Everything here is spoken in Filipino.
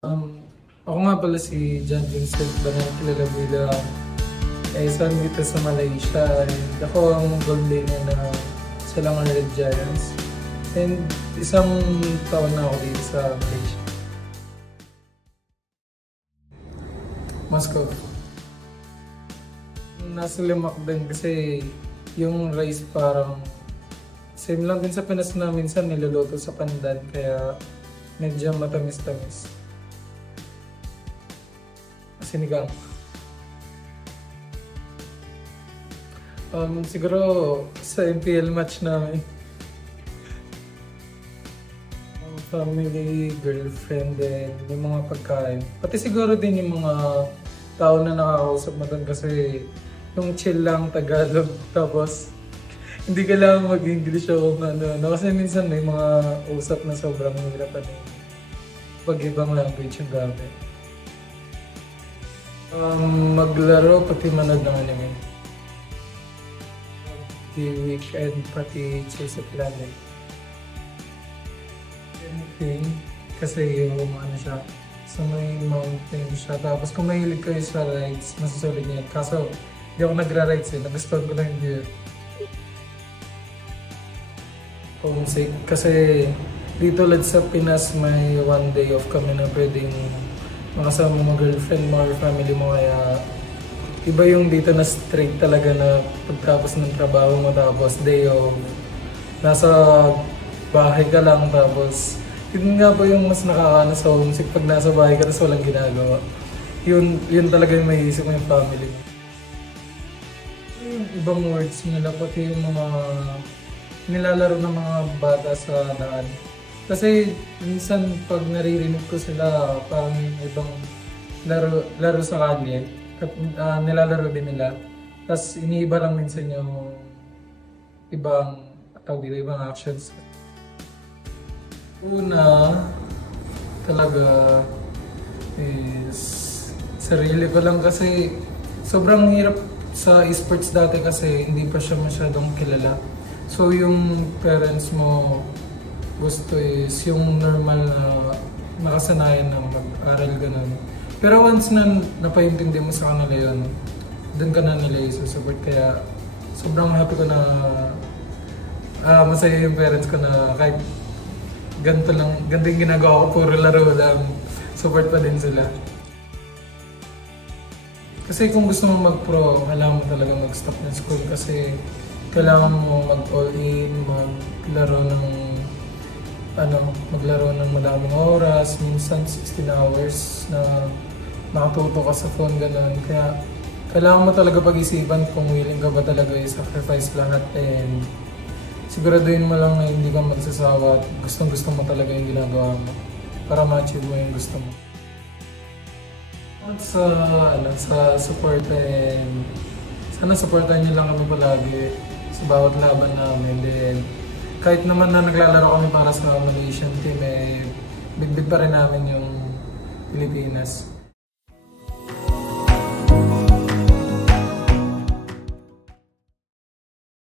Um, Ako nga pala si John Vincent Banal, kilala bilang isang dito sa Malaysia. And ako ang gold laner na Silangan Red Giants. And isang taon na ako dito sa Malaysia. Moscow. Nasa Limak din kasi yung rice parang same lang din sa Pinas na minsan niluluto sa pandan kaya medyo matamis-tamis. Sinigang. Siguro sa MPL match namin. Family, girlfriend, din yung mga pagkain. Pati siguro din yung mga tao na nakakausap mo doon kasi yung chill lang Tagalog tapos hindi kailangan mag-English o kung ano. Kasi minsan may mga usap na sobrang hirap pag ibang language yung gamit. Maglaro pati manood ng anime. The weekend pati chase sa planet. Anything kasi yung ano siya, sa may mountain siya. Tapos kung mahilig kayo sa rides, masusulit niya. Kaso hindi ako nagra-rides eh, nagustuhan ko lang yung gear. Homesick kasi dito ulit sa Pinas may one day off kami na pwedeng makasama mo girlfriend mo or family mo, kaya iba yung dito na straight talaga na pagtapos ng trabaho mo tapos day off nasa bahay ka lang, tapos yun nga ba yung mas nakakano sa homesick pag nasa bahay ka tapos walang ginagawa. Yun talaga yung may isip mo yung family mo. Yung ibang words nila pati yung mga nilalaro ng mga bata sa daan. Kasi minsan pag naririnig ko sila parang ibang laro sa kanila, nilalaro din nila. Tapos iniiba lang minsan yung ibang ibang actions. Una talaga is sarili ko lang kasi sobrang hirap sa esports dati kasi hindi pa siya masyadong kilala. So yung parents mo gusto is yung normal na nakasanayan na mag-aral ganun. Pero once na napaintindi mo sa kanila yun, dun ka na nila isusupport. Kaya sobrang happy ko na masaya yung parents ko na kahit ganito yung ginagawa ko, puro laro lang, support pa din sila. Kasi kung gusto mo mag-pro, kailangan mo talaga mag-stop ng school kasi kailangan mo mag-all-in, maglaro ng madaming oras, minsan 16 hours na makatuto ka sa phone, gano'n. Kaya kailangan mo talaga pag-isipan kung willing ka ba talaga i-sacrifice lahat, and siguraduhin mo lang na hindi ka magsasawa at gustong-gusto mo talaga yung ginagawa mo para ma-achieve mo yung gusto mo. Sa support, and sana supportan niyo lang kami palagi sa bawat laban namin. Then kahit naman na naglalaro kami para sa Malaysian team, big pa rin namin yung Pilipinas.